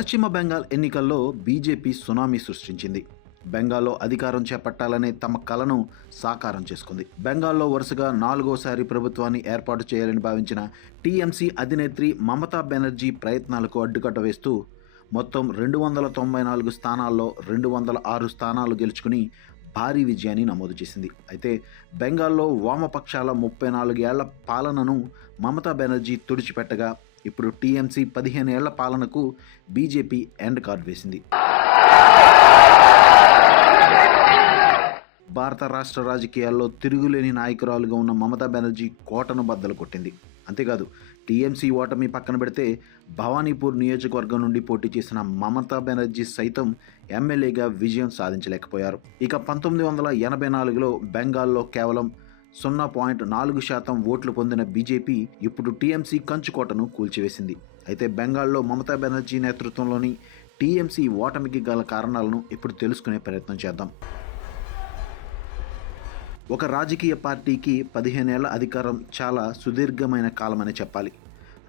పశ్చిమ బెంగాల్ ఎన్నికల్లో BJP tsunami సృష్టించింది. బెంగాల్లో అధికారం చేపట్టాలనే తమ కలను సాకారం చేసుకుంది. బెంగాల్లో వరుసగా 4వసారి ప్రభుత్వాన్ని ఏర్పాటు చేయాలని భావించిన టీఎంసీ అధినేత్రి మమతా బెనర్జీ ప్రయత్నాలకు అడ్డుకట్ట వేస్తూ మొత్తం 294 స్థానాల్లో 206 స్థానాలు గెలుచుకుని భారీ విజయాన్ని నమోదు చేసింది. అయితే బెంగాల్లో వామపక్షాల 34 ఏళ్ల పాలనను మమతా బెనర్జీ తుడిచిపెట్టగా ఇప్పుడు టీఎంసీ 15 ఏళ్ల పాలనకు బీజేపీ ఎండ్ కార్డ్ వేసింది. భారత రాష్ట్ర రాజకీయాల్లో తిరుగులేని నాయకురాలుగా ఉన్న మమతా బెనర్జీ కోటను బద్దలు కొట్టింది. అంతేకాదు, టీఎంసీ ఓటమి పక్కన పెడితే భవానీపూర్ నియోజకవర్గం నుండి పోటీ చేసిన మమతా బెనర్జీ సైతం ఎమ్మెల్యేగా విజయం సాధించలేకపోయారు. ఇక 1984లో బెంగాల్లో కేవలం 0.4% ఓట్లు పొందిన బీజేపీ ఇప్పుడు టీఎంసీ కంచుకోటను కూల్చివేసింది. అయితే బెంగాల్లో మమతా బెనర్జీ నేతృత్వంలోని టీఎంసీ ఓటమికి గల కారణాలను ఇప్పుడు తెలుసుకునే ప్రయత్నం చేద్దాం. ఒక రాజకీయ పార్టీకి 15 ఏళ్ల అధికారం చాలా సుదీర్ఘమైన కాలమని చెప్పాలి.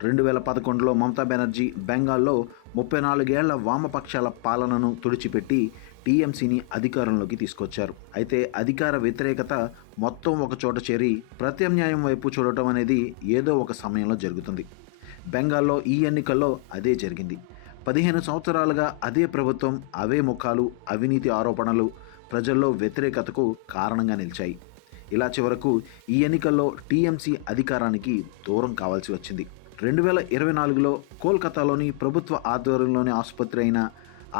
2011లో మమతా బెనర్జీ బెంగాల్లో 34 ఏళ్ల వామపక్షాల పాలనను తుడిచిపెట్టి టీఎంసీని అధికారంలోకి తీసుకొచ్చారు. అయితే అధికార వ్యతిరేకత మొత్తం ఒక చోట చేరి ప్రత్యామ్నాయం వైపు చూడటం అనేది ఏదో ఒక సమయంలో జరుగుతుంది. బెంగాల్లో ఈ ఎన్నికల్లో అదే జరిగింది. 15 సంవత్సరాలుగా అదే ప్రభుత్వం, అవే ముఖాలు, అవినీతి ఆరోపణలు ప్రజల్లో వ్యతిరేకతకు కారణంగా నిలిచాయి. ఇలా చివరకు ఈ ఎన్నికల్లో టీఎంసీ అధికారానికి దూరం కావాల్సి వచ్చింది. 2024లో కోల్కతాలోని ప్రభుత్వ ఆధ్వర్యంలోని ఆసుపత్రి అయిన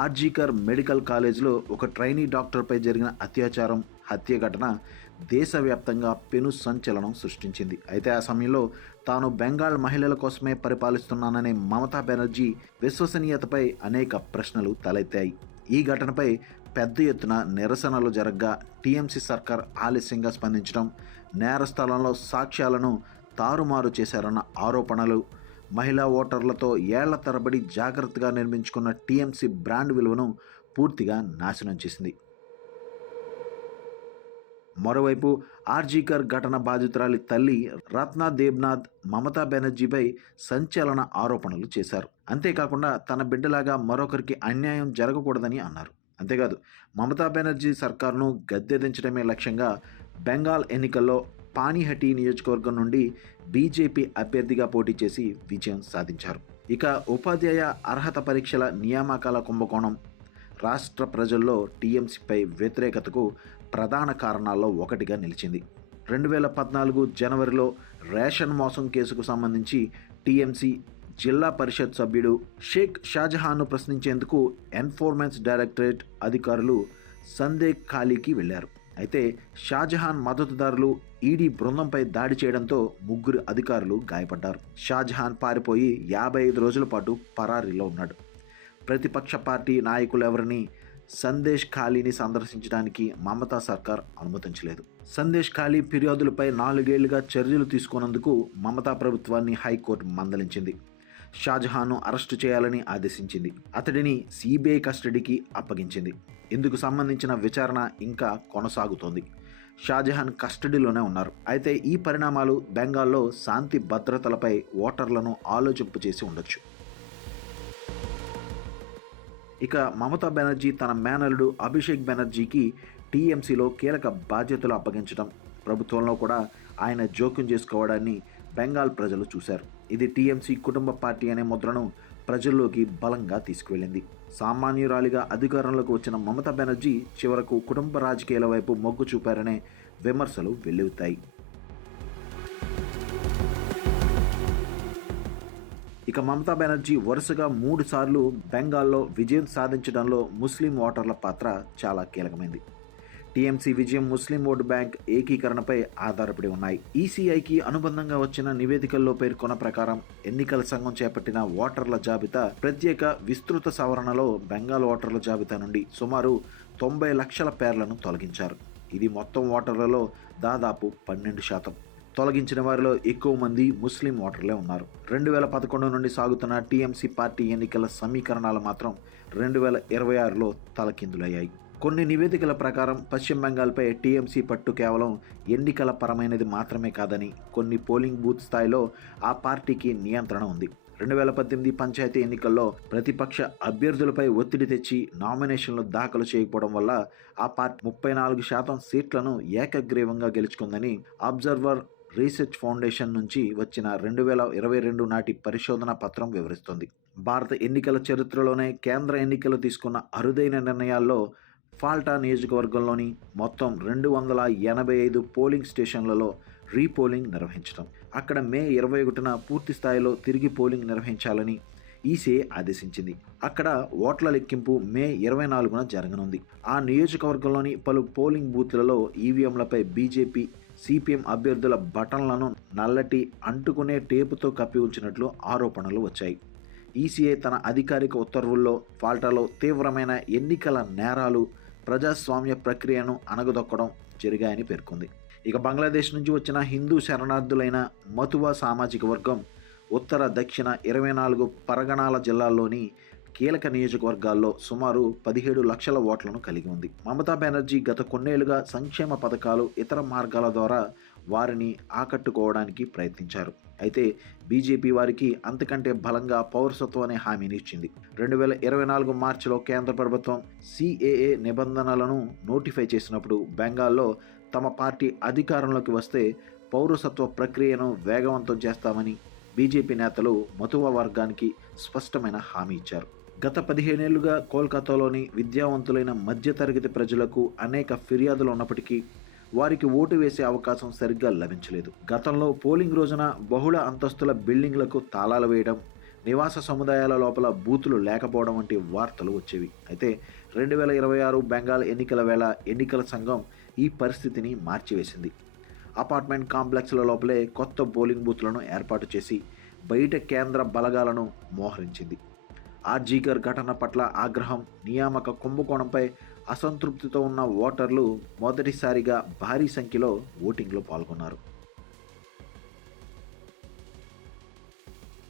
ఆర్జీకర్ మెడికల్ కాలేజ్లో ఒక ట్రైనీ డాక్టర్పై జరిగిన అత్యాచారం, హత్య ఘటన దేశవ్యాప్తంగా పెను సంచలనం సృష్టించింది. అయితే ఆ సమయంలో తాను బెంగాల్ మహిళల కోసమే పరిపాలిస్తున్నాననే మమతా బెనర్జీ విశ్వసనీయతపై అనేక ప్రశ్నలు తలెత్తాయి. ఈ ఘటనపై పెద్ద ఎత్తున నిరసనలు జరగ్గా టీఎంసీ సర్కార్ ఆలస్యంగా స్పందించడం, నేర స్థలంలో సాక్ష్యాలను తారుమారు చేశారన్న ఆరోపణలు, మహిళా ఓటర్లతో ఏళ్ల తరబడి జాగ్రత్తగా నిర్మించుకున్న టీఎంసీ బ్రాండ్ విలువను పూర్తిగా నాశనం చేసింది. మరోవైపు ఆర్జీకర్ ఘటన బాధితురాలి తల్లి రత్నా దేబ్నాథ్ మమతా బెనర్జీపై సంచలన ఆరోపణలు చేశారు. అంతేకాకుండా తన బిడ్డలాగా మరొకరికి అన్యాయం జరగకూడదని అన్నారు. అంతేకాదు, మమతా బెనర్జీ సర్కార్ను గద్దెదించడమే లక్ష్యంగా బెంగాల్ ఎన్నికల్లో పానీహటి నియోజకవర్గం నుండి బీజేపీ అభ్యర్థిగా పోటీ చేసి విజయం సాధించారు. ఇక ఉపాధ్యాయ అర్హత పరీక్షల నియామకాల కుంభకోణం రాష్ట్ర ప్రజల్లో టీఎంసీపై వ్యతిరేకతకు ప్రధాన కారణాల్లో ఒకటిగా నిలిచింది. 2014 జనవరిలో రేషన్ మోసం కేసుకు సంబంధించి టీఎంసీ జిల్లా పరిషత్ సభ్యుడు షేక్ షాజహాన్ను ప్రశ్నించేందుకు ఎన్ఫోర్స్మెంట్ డైరెక్టరేట్ అధికారులు సందేహ్ ఖాళీకి వెళ్లారు. అయితే షాజహాన్ మద్దతుదారులు ఈడీ బృందంపై దాడి చేయడంతో 3 అధికారులు గాయపడ్డారు. షాజహాన్ పారిపోయి 55 రోజుల పాటు పరారీలో ఉన్నాడు. ప్రతిపక్ష పార్టీ నాయకులెవరిని సందేశ్ ఖాళీని సందర్శించడానికి మమతా సర్కార్ అనుమతించలేదు. సందేశ్ ఖాళీ ఫిర్యాదులపై 4 ఏళ్లుగా చర్యలు తీసుకున్నందుకు మమతా ప్రభుత్వాన్ని హైకోర్టు మందలించింది. షాజహాన్ను అరెస్టు చేయాలని ఆదేశించింది. అతడిని సిబిఐ కస్టడీకి అప్పగించింది. ఇందుకు సంబంధించిన విచారణ ఇంకా కొనసాగుతోంది. షాజహాన్ కస్టడీలోనే ఉన్నారు. అయితే ఈ పరిణామాలు బెంగాల్లో శాంతి భద్రతలపై ఓటర్లను ఆలోచింపు చేసి ఉండొచ్చు. ఇక మమతా బెనర్జీ తన మేనల్లుడు అభిషేక్ బెనర్జీకి టీఎంసీలో కీలక బాధ్యతలు అప్పగించడం, ప్రభుత్వంలో కూడా ఆయన జోక్యం చేసుకోవడాన్ని బెంగాల్ ప్రజలు చూశారు. ఇది టీఎంసీ కుటుంబ పార్టీ అనే ముద్రను ప్రజల్లోకి బలంగా తీసుకువెళ్ళింది. సామాన్యురాలిగా అధికారంలోకి వచ్చిన మమతా బెనర్జీ చివరకు కుటుంబ రాజకీయాల వైపు మొగ్గు చూపారనే విమర్శలు వెల్లువెత్తాయి. ఇక మమతా బెనర్జీ వరుసగా 3 సార్లు బెంగాల్లో విజయం సాధించడంలో ముస్లిం ఓటర్ల పాత్ర చాలా కీలకమైంది. టీఎంసీ విజయం ముస్లిం ఓటు బ్యాంక్ ఏకీకరణపై ఆధారపడి ఉన్నాయి. ఈసీఐకి అనుబంధంగా వచ్చిన నివేదికల్లో పేర్కొన్న ప్రకారం ఎన్నికల సంఘం చేపట్టిన ఓటర్ల జాబితా ప్రత్యేక విస్తృత సవరణలో బెంగాల్ ఓటర్ల జాబితా నుండి సుమారు 90 లక్షల పేర్లను తొలగించారు. ఇది మొత్తం ఓటర్లలో దాదాపు 12%. తొలగించిన వారిలో ఎక్కువ మంది ముస్లిం ఓటర్లే ఉన్నారు. 2011 నుండి సాగుతున్న టీఎంసీ పార్టీ ఎన్నికల సమీకరణాలు మాత్రం 2026లో తలకిందులయ్యాయి. కొన్ని నివేదికల ప్రకారం పశ్చిమ బెంగాల్పై టీఎంసీ పట్టు కేవలం ఎన్నికల పరమైనది మాత్రమే కాదని, కొన్ని పోలింగ్ బూత్ స్థాయిలో ఆ పార్టీకి నియంత్రణ ఉంది. 2018 పంచాయతీ ఎన్నికల్లో ప్రతిపక్ష అభ్యర్థులపై ఒత్తిడి తెచ్చి నామినేషన్లు దాఖలు చేయకపోవడం వల్ల ఆ పార్టీ 34% సీట్లను ఏకగ్రీవంగా గెలుచుకుందని అబ్జర్వర్ రీసెర్చ్ ఫౌండేషన్ నుంచి వచ్చిన 2022 నాటి పరిశోధన పత్రం వివరిస్తుంది. భారత ఎన్నికల చరిత్రలోనే కేంద్ర ఎన్నికలు తీసుకున్న అరుదైన నిర్ణయాల్లో ఫాల్టా నియోజకవర్గంలోని మొత్తం 285 పోలింగ్ స్టేషన్లలో రీపోలింగ్ నిర్వహించడం. అక్కడ మే 21న పూర్తి స్థాయిలో తిరిగి పోలింగ్ నిర్వహించాలని ఈసీఐ ఆదేశించింది. అక్కడ ఓట్ల లెక్కింపు మే 24న జరగనుంది. ఆ నియోజకవర్గంలోని పలు పోలింగ్ బూత్లలో ఈవీఎంలపై బీజేపీ, సిపిఎం అభ్యర్థుల బటన్లను నల్లటి అంటుకునే టేపుతో కప్పి ఉంచినట్లు ఆరోపణలు వచ్చాయి. ఈసీఐ తన అధికారిక ఉత్తర్వుల్లో ఫాల్టాలో తీవ్రమైన ఎన్నికల నేరాలు, ప్రజాస్వామ్య ప్రక్రియను అణగదొక్కడం జరిగాయని పేర్కొంది. ఇక బంగ్లాదేశ్ నుంచి వచ్చిన హిందూ శరణార్థులైన మతువా సామాజిక వర్గం ఉత్తర, దక్షిణ 24 పరగణాల జిల్లాల్లోని కీలక నియోజకవర్గాల్లో సుమారు 17 లక్షల ఓట్లను కలిగి ఉంది. మమతా బెనర్జీ గత కొన్నేళ్లుగా సంక్షేమ పథకాలు, ఇతర మార్గాల ద్వారా వారిని ఆకట్టుకోవడానికి ప్రయత్నించారు. అయితే బీజేపీ వారికి అంతకంటే బలంగా పౌరసత్వం అనే హామీని ఇచ్చింది. 2024 మార్చిలో కేంద్ర ప్రభుత్వం సిఏఏ నిబంధనలను నోటిఫై చేసినప్పుడు బెంగాల్లో తమ పార్టీ అధికారంలోకి వస్తే పౌరసత్వ ప్రక్రియను వేగవంతం చేస్తామని బీజేపీ నేతలు మతువా వర్గానికి స్పష్టమైన హామీ ఇచ్చారు. గత 15 ఏళ్లుగా కోల్కతాలోని విద్యావంతులైన మధ్యతరగతి ప్రజలకు అనేక ఫిర్యాదులు ఉన్నప్పటికీ వారికి ఓటు వేసే అవకాశం సరిగ్గా లభించలేదు. గతంలో పోలింగ్ రోజున బహుళ అంతస్తుల బిల్డింగ్లకు తాళాలు వేయడం, నివాస సముదాయాల లోపల బూతులు లేకపోవడం వంటి వార్తలు వచ్చేవి. అయితే 2026 బెంగాల్ ఎన్నికల వేళ ఎన్నికల సంఘం ఈ పరిస్థితిని మార్చివేసింది. అపార్ట్మెంట్ కాంప్లెక్స్ల లోపలే కొత్త పోలింగ్ బూత్లను ఏర్పాటు చేసి బయట కేంద్ర బలగాలను మోహరించింది. ఆర్జీకర్ ఘటన పట్ల ఆగ్రహం, నియామక కుంభకోణంపై అసంతృప్తితో ఉన్న ఓటర్లు మొదటిసారిగా భారీ సంఖ్యలో ఓటింగ్లో పాల్గొన్నారు.